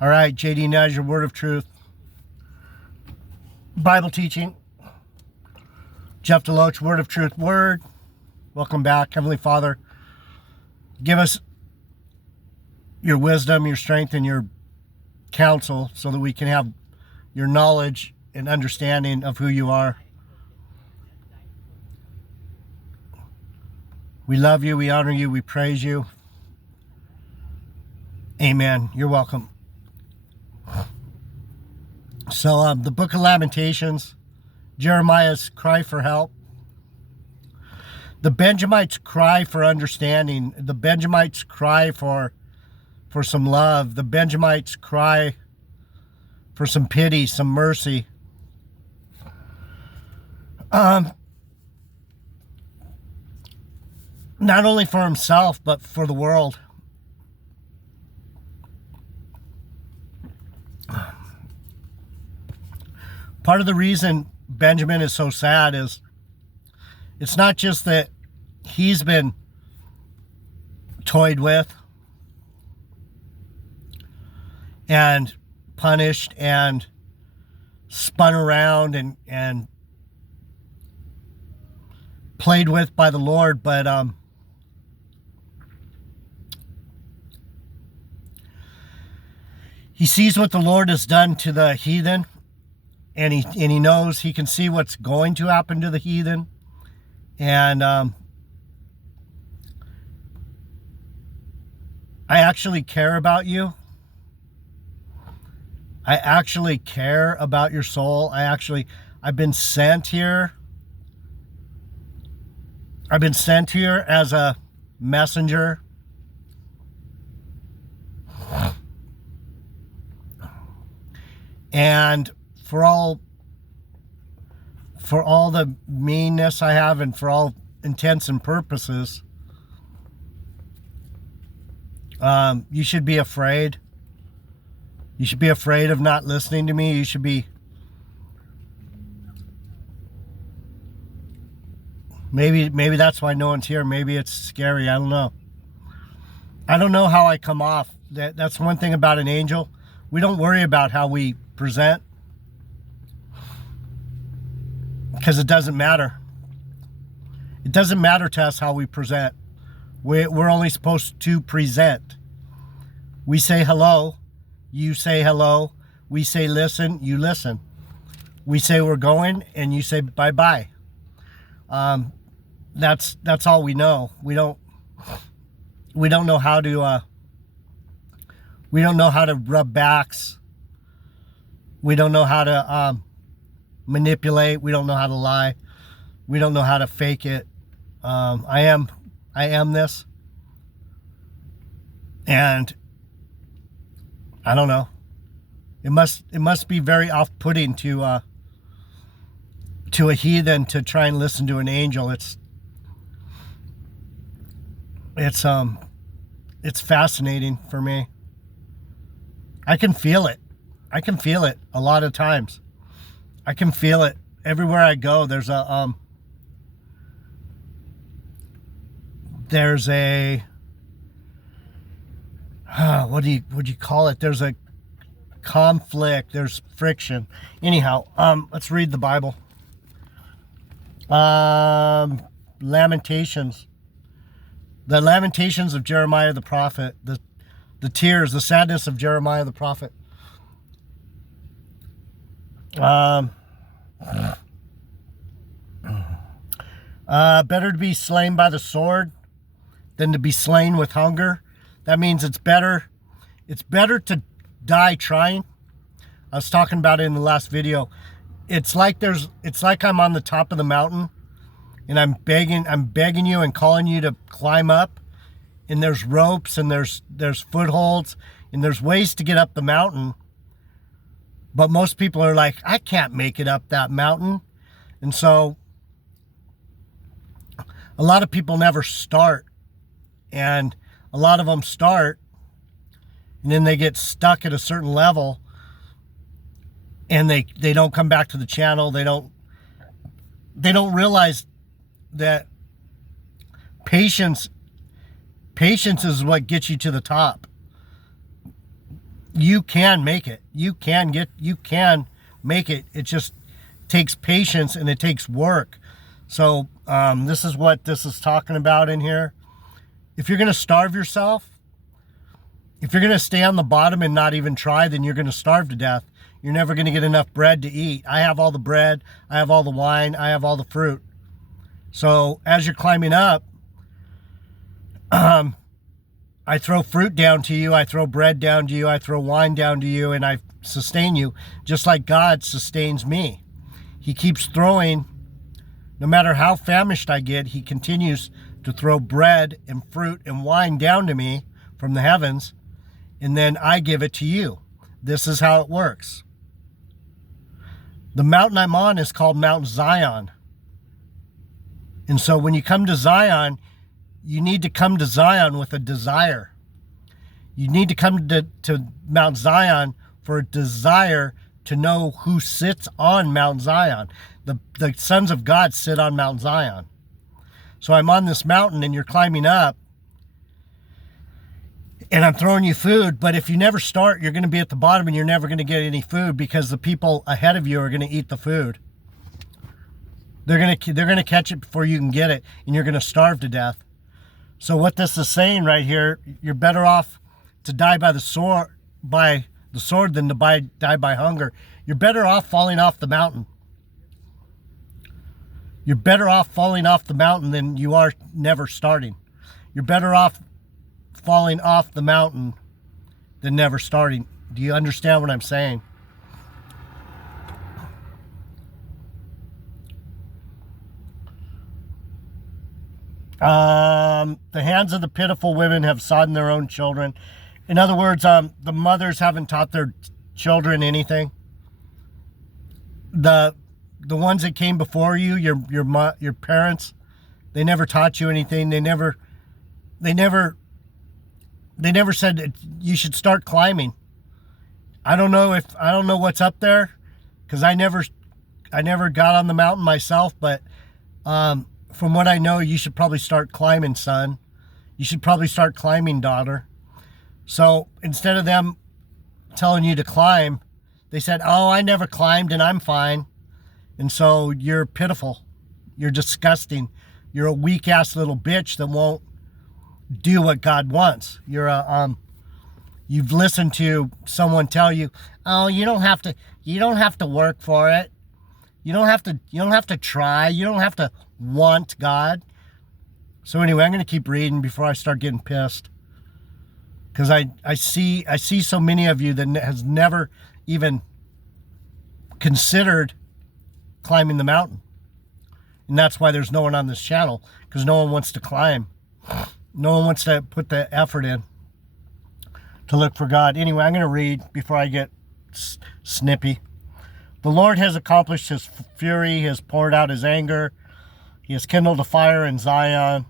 All right, JD Nudge, your word of truth. Bible teaching. Jeff Deloach, word of truth, word. Welcome back. Heavenly Father, give us your wisdom, your strength, and your counsel so that we can have your knowledge and understanding of who you are. We love you, we honor you, we praise you. Amen. You're welcome. So the book of Lamentations, Jeremiah's cry for help. The Benjamites cry for understanding. The Benjamites cry for some love. The Benjamites cry for some pity, some mercy. Not only for himself, but for the world. Part of the reason Benjamin is so sad is it's not just that he's been toyed with and punished and spun around and played with by the Lord, but he sees what the Lord has done to the heathen. And he knows, he can see what's going to happen to the heathen. And I actually care about you. I actually care about your soul. I've been sent here. I've been sent here as a messenger. And for all the meanness I have and for all intents and purposes, you should be afraid. You should be afraid of not listening to me. You should be maybe that's why no one's here. Maybe it's scary. I don't know. I don't know how I come off. That's one thing about an angel. We don't worry about how we present, because it doesn't matter. It doesn't matter to us how we present. We're only supposed to present. We say hello, you say hello. We say listen, you listen. We say we're going, and you say bye-bye. That's all we know. We don't know how to rub backs. We don't know how to manipulate. We don't know how to lie. We don't know how to fake it. I am this, and I don't know. It must be very off-putting to a heathen to try and listen to an angel. It's fascinating for me. I can feel it. I can feel it a lot of times. I can feel it everywhere I go. There's a what do you call it? There's a conflict. There's friction. Anyhow, let's read the Bible. Lamentations. The Lamentations of Jeremiah the prophet. The tears, the sadness of Jeremiah the prophet. Better to be slain by the sword than to be slain with hunger. That means it's better to die trying. I was talking about it in the last video. It's like I'm on the top of the mountain and I'm begging you and calling you to climb up, and there's ropes and there's footholds and there's ways to get up the mountain. But most people are like, I can't make it up that mountain. And so a lot of people never start. And a lot of them start, and then they get stuck at a certain level, and they don't come back to the channel. They don't realize that patience is what gets you to the top. you can make it. You can make it. It just takes patience and it takes work. So this is what this is talking about in here. If you're going to starve yourself, if you're going to stay on the bottom and not even try, then you're going to starve to death. You're never going to get enough bread to eat. I have all the bread. I have all the wine. I have all the fruit. So as you're climbing up, I throw fruit down to you. I throw bread down to you. I throw wine down to you, and I sustain you just like God sustains me. He keeps throwing, no matter how famished I get, he continues to throw bread and fruit and wine down to me from the heavens, and then I give it to you. This is how it works. The mountain I'm on is called Mount Zion. And so when you come to Zion, you need to come to Zion with a desire. You need to come to Mount Zion for a desire to know who sits on Mount Zion. The sons of God sit on Mount Zion. So I'm on this mountain and you're climbing up, and I'm throwing you food, but if you never start, you're going to be at the bottom and you're never going to get any food because the people ahead of you are going to eat the food. They're going to catch it before you can get it, and you're going to starve to death. So what this is saying right here, you're better off to die by the sword than to die by hunger. You're better off falling off the mountain. You're better off falling off the mountain than you are never starting. You're better off falling off the mountain than never starting. Do you understand what I'm saying? The hands of the pitiful women have sodden their own children. In other words, the mothers haven't taught their children anything. The ones that came before you, your parents, they never taught you anything. They never said you should start climbing. I don't know what's up there, because I never got on the mountain myself, but from what I know, you should probably start climbing, son. You should probably start climbing, daughter. So instead of them telling you to climb, they said, oh, I never climbed and I'm fine. And so you're pitiful. You're disgusting. You're a weak ass little bitch that won't do what God wants. You've listened to someone tell you, oh, you don't have to work for it. You don't have to try. You don't have to want God. So anyway, I'm going to keep reading before I start getting pissed. Because I see so many of you that has never even considered climbing the mountain. And that's why there's no one on this channel, because no one wants to climb. No one wants to put the effort in to look for God. Anyway, I'm going to read before I get snippy. The Lord has accomplished his fury. He has poured out his anger. He has kindled a fire in Zion.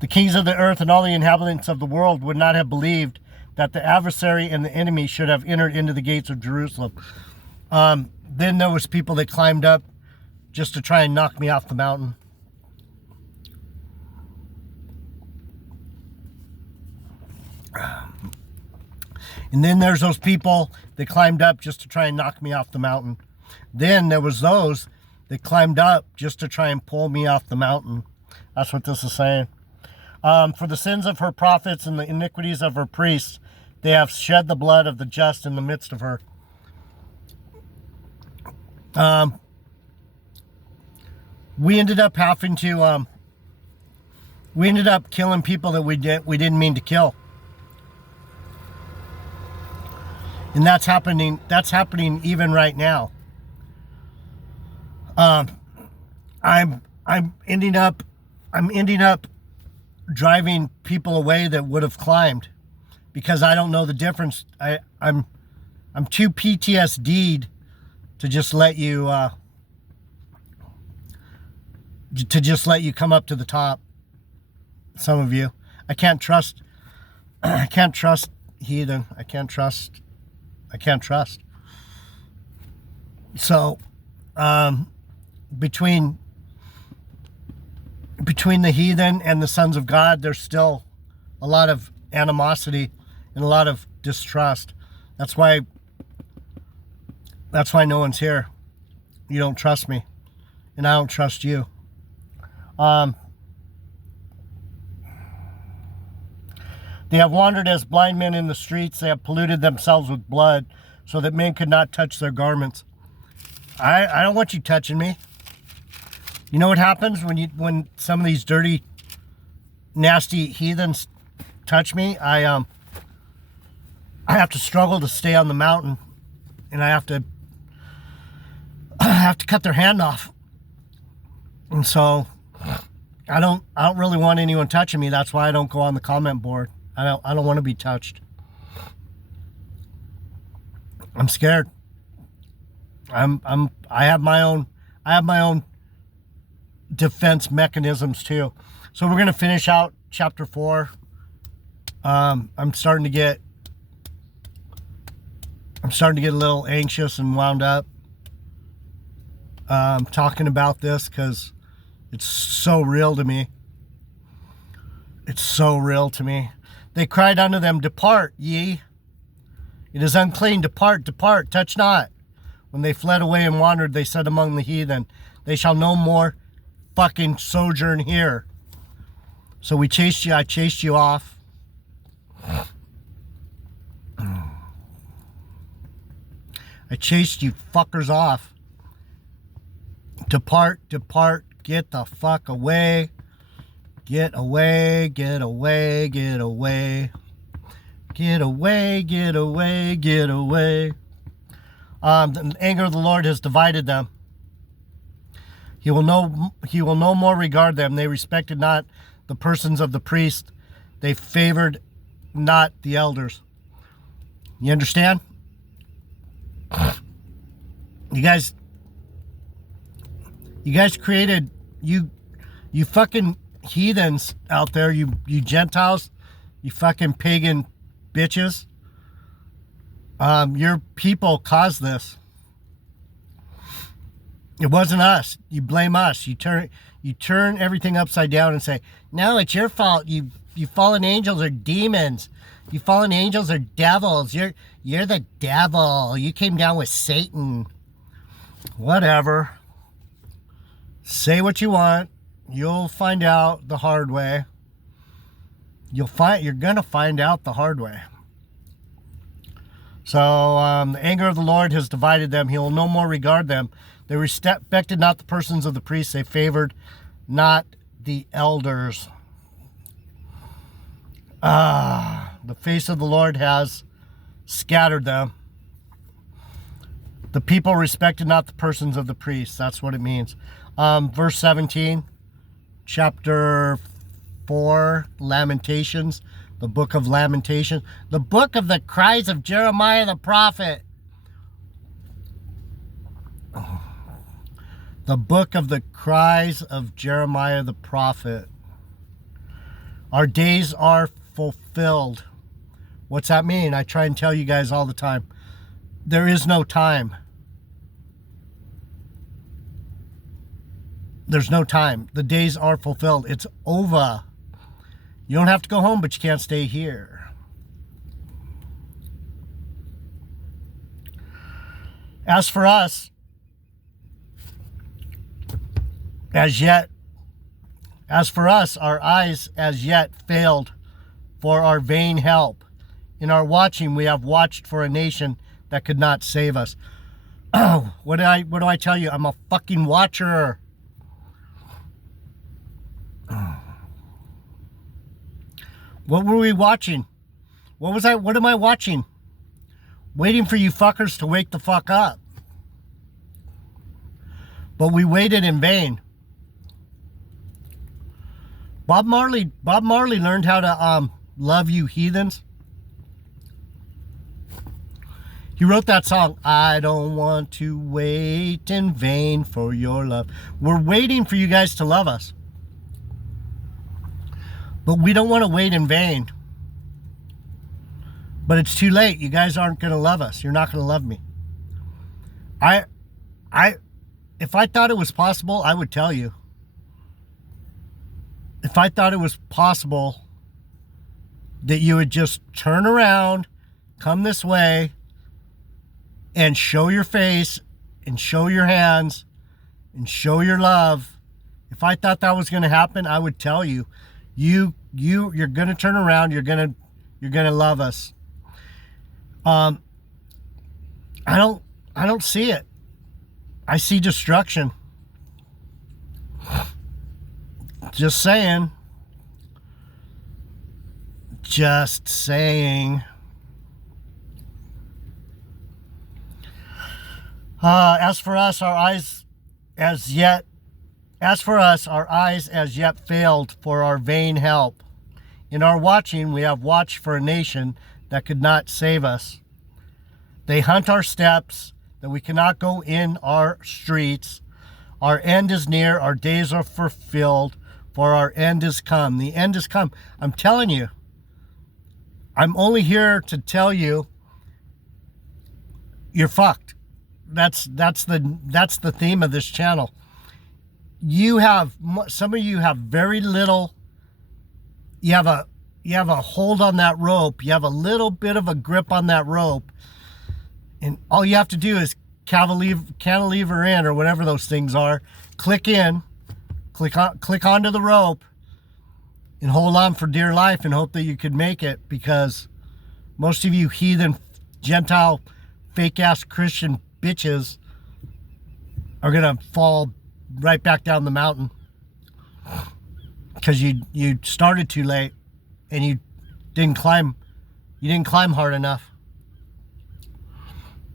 The kings of the earth and all the inhabitants of the world would not have believed that the adversary and the enemy should have entered into the gates of Jerusalem. Then there was people that climbed up just to try and knock me off the mountain. And then there's those people that climbed up just to try and knock me off the mountain. Then there was those that climbed up just to try and pull me off the mountain. That's what this is saying. For the sins of her prophets and the iniquities of her priests, they have shed the blood of the just in the midst of her. We ended up having to, we ended up killing people that we didn't mean to kill. And that's happening even right now. I'm ending up driving people away that would have climbed because I don't know the difference. I'm too PTSD'd to just let you come up to the top. Some of you, I can't trust heathen. I can't trust. So, between the heathen and the sons of God, there's still a lot of animosity and a lot of distrust. That's why no one's here. You don't trust me, and I don't trust you. They have wandered as blind men in the streets. They have polluted themselves with blood so that men could not touch their garments. I don't want you touching me. You know what happens when some of these dirty, nasty heathens touch me? I have to struggle to stay on the mountain, and I have to cut their hand off. And so I don't really want anyone touching me. That's why I don't go on the comment board. I don't want to be touched. I'm scared. I have my own defense mechanisms too. So we're gonna finish out chapter 4. I'm starting to get a little anxious and wound up talking about this because it's so real to me. It's so real to me. They cried unto them, "Depart ye. It is unclean. Depart, depart, touch not." When they fled away and wandered, they said among the heathen, "They shall no more fucking sojourn here." So I chased you off. I chased you fuckers off. Depart, depart, get the fuck away. Get away, get away, get away. Get away, get away, get away. The anger of the Lord has divided them. He will no more regard them. They respected not the persons of the priest. They favored not the elders. You understand? You guys created, you fucking heathens out there, you Gentiles, you fucking pagan bitches. Your people caused this. It wasn't us. You blame us. You turn everything upside down and say, "No, it's your fault. You fallen angels are demons. You fallen angels are devils. You're the devil. You came down with Satan." Whatever. Say what you want. You'll find out the hard way. You're gonna find out the hard way. So the anger of the Lord has divided them. He will no more regard them. They respected not the persons of the priests. They favored not the elders. The face of the Lord has scattered them. The people respected not the persons of the priests. That's what it means. Verse 17, chapter 4, Lamentations, the book of Lamentations, the book of the cries of Jeremiah the prophet. The book of the cries of Jeremiah the prophet. Our days are fulfilled. What's that mean? I try and tell you guys all the time. There is no time. There's no time. The days are fulfilled. It's over. You don't have to go home, but you can't stay here. As for us, our eyes as yet failed for our vain help. In our watching, we have watched for a nation that could not save us. What do I tell you? I'm a fucking watcher. What were we watching? What am I watching? Waiting for you fuckers to wake the fuck up. But we waited in vain. Bob Marley learned how to love you heathens. He wrote that song, "I don't want to wait in vain for your love." We're waiting for you guys to love us. But we don't want to wait in vain. But it's too late. You guys aren't going to love us. You're not going to love me. If I thought it was possible, I would tell you. If I thought it was possible that you would just turn around, come this way, and show your face, and show your hands, and show your love. If I thought that was going to happen, I would tell you, you're going to turn around. You're going to love us. I don't see it. I see destruction. Just saying. Just saying. As for us, our eyes as yet failed for our vain help. In our watching, we have watched for a nation that could not save us. They hunt our steps, that we cannot go in our streets. Our end is near, our days are fulfilled, for our end is come. The end is come. I'm telling you. I'm only here to tell you, you're fucked. That's the theme of this channel. Some of you have very little. You have a hold on that rope. You have a little bit of a grip on that rope, and all you have to do is cantilever in, or whatever those things are. Click onto the rope, and hold on for dear life, and hope that you can make it, because most of you heathen, Gentile, fake-ass Christian bitches are gonna fall right back down the mountain, because you started too late, and you didn't climb hard enough.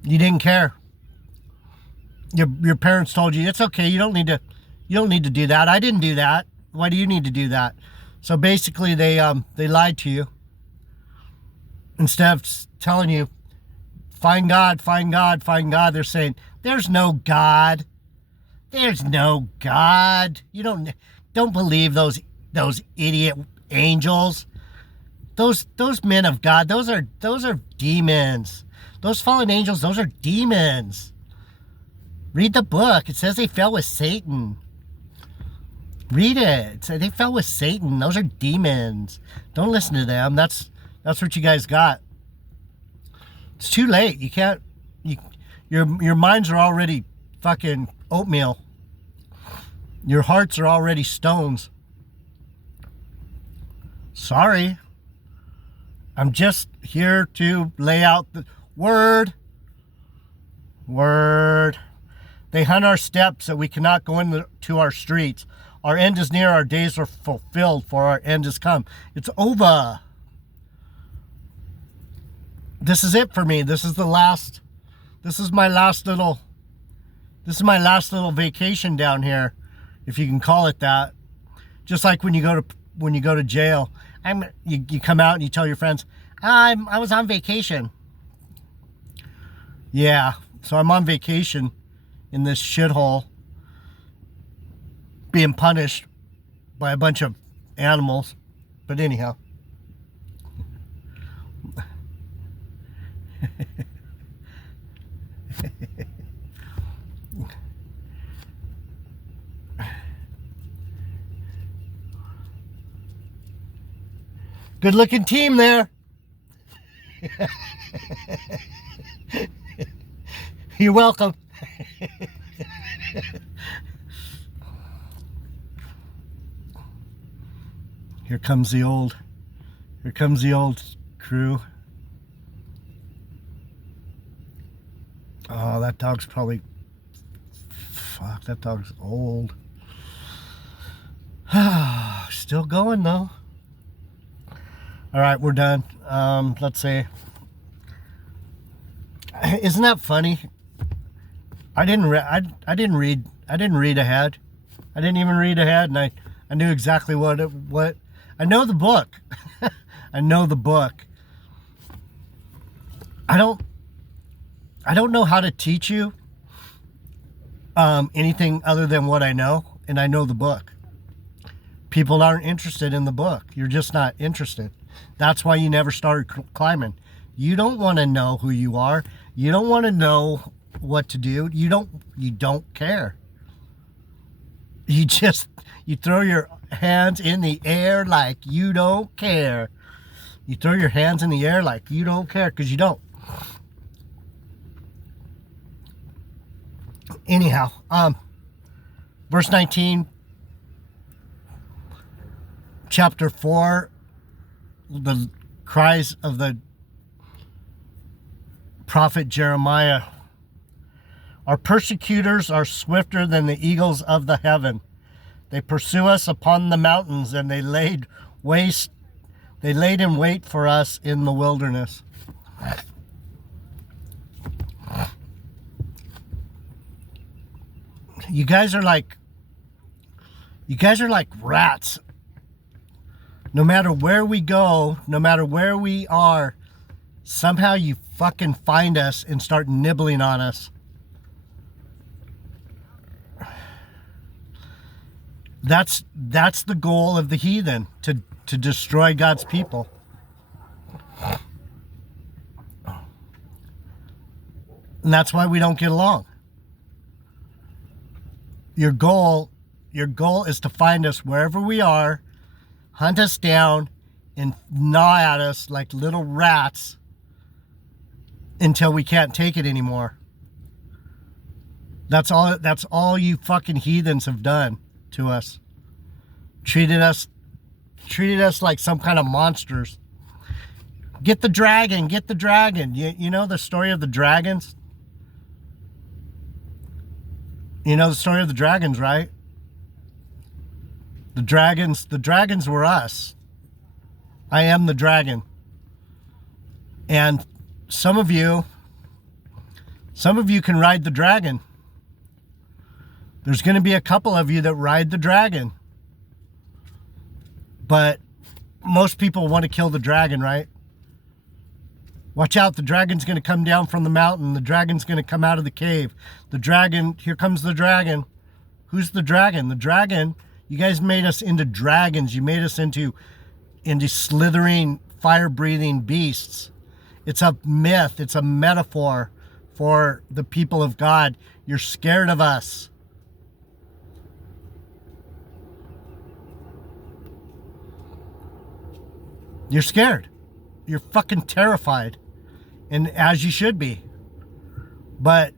You didn't care. Your parents told you it's okay, you don't need to do that. I didn't do that. Why do you need to do that? So basically they lied to you. Instead of telling you, find God, find God, find God, they're saying, there's no God. There's no God. You don't believe those idiot angels. Those men of God, those are demons. Those fallen angels, those are demons. Read the book. It says they fell with Satan. Read it. It says they fell with Satan. Those are demons. Don't listen to them. That's what you guys got. It's too late. You can't. Your minds are already fucking oatmeal. Your hearts are already stones. Sorry. I'm just here to lay out the word. They hunt our steps that we cannot go into our streets. Our end is near, our days are fulfilled, for our end is come. It's over. This is it for me. This is my last little vacation down here, if you can call it that. Just like when you go to jail, you come out and you tell your friends, I was on vacation. Yeah, so I'm on vacation in this shithole, being punished by a bunch of animals. But anyhow. Good looking team there. You're welcome. Here comes the old crew. Oh, that dog's probably, fuck, that dog's old. Still going though. All right, we're done. Let's see. Isn't that funny? I didn't read ahead. I didn't even read ahead, and I knew exactly what I know the book. I know the book. I don't know how to teach you anything other than what I know, and I know the book. People aren't interested in the book. You're just not interested. That's why you never started climbing. You don't want to know who you are. You don't want to know what to do. You don't care. You throw your hands in the air like you don't care. You throw your hands in the air like you don't care, because you don't. Anyhow, verse 19, chapter 4, the cries of the prophet Jeremiah. Our persecutors are swifter than the eagles of the heaven. They pursue us upon the mountains, and they laid in wait for us in the wilderness. You guys are like rats. No matter where we go, no matter where we are, somehow you fucking find us and start nibbling on us. That's the goal of the heathen, to destroy God's people. And that's why we don't get along. Your goal is to find us wherever we are, hunt us down, and gnaw at us like little rats until we can't take it anymore. That's all you fucking heathens have done to us. Treated us like some kind of monsters. Get the dragon. You know the story of the dragons? You know the story of the dragons, right? The dragons were us. I am the dragon. And some of you can ride the dragon. There's going to be a couple of you that ride the dragon. But most people want to kill the dragon, right? Watch out, the dragon's going to come down from the mountain. The dragon's going to come out of the cave. The dragon, here comes the dragon. Who's the dragon? The dragon, you guys made us into dragons. You made us into slithering, fire-breathing beasts. It's a myth. It's a metaphor for the people of God. You're scared of us. You're scared. You're fucking terrified. And as you should be. But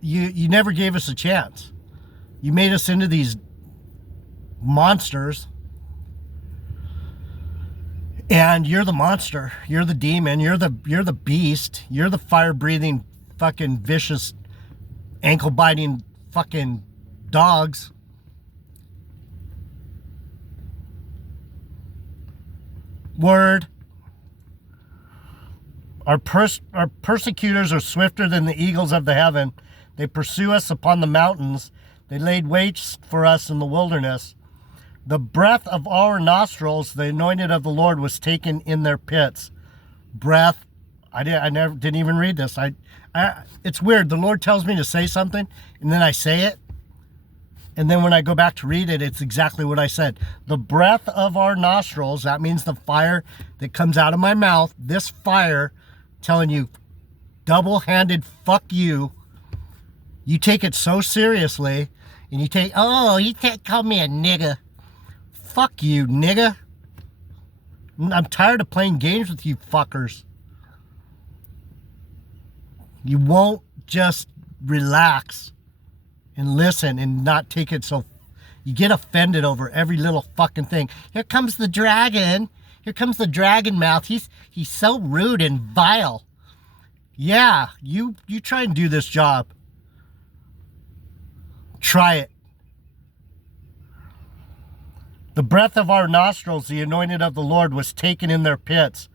you never gave us a chance. You made us into these monsters. And you're the monster. You're the demon. You're the beast. You're the fire-breathing, fucking vicious, ankle-biting fucking dogs. Word. Our persecutors are swifter than the eagles of the heaven. They pursue us upon the mountains. They laid waits for us in the wilderness. The breath of our nostrils, the anointed of the Lord, was taken in their pits. Breath. I didn't even read this. It's weird. The Lord tells me to say something, and then I say it. And then when I go back to read it, it's exactly what I said. The breath of our nostrils, that means the fire that comes out of my mouth, this fire telling you, double-handed fuck you. You take it so seriously, and you can't call me a nigga. Fuck you, nigga. I'm tired of playing games with you fuckers. You won't just relax and listen and not take it so... You get offended over every little fucking thing. Here comes the dragon. Here comes the dragon mouth. He's so rude and vile. Yeah, you try and do this job. Try it. The breath of our nostrils, the anointed of the Lord, was taken in their pits,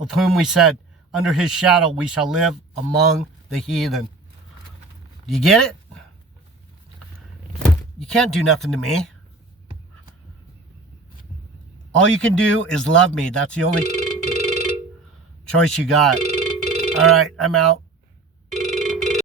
of whom we said, under his shadow we shall live among the heathen. You get it? You can't do nothing to me. All you can do is love me. That's the only choice you got. All right, I'm out.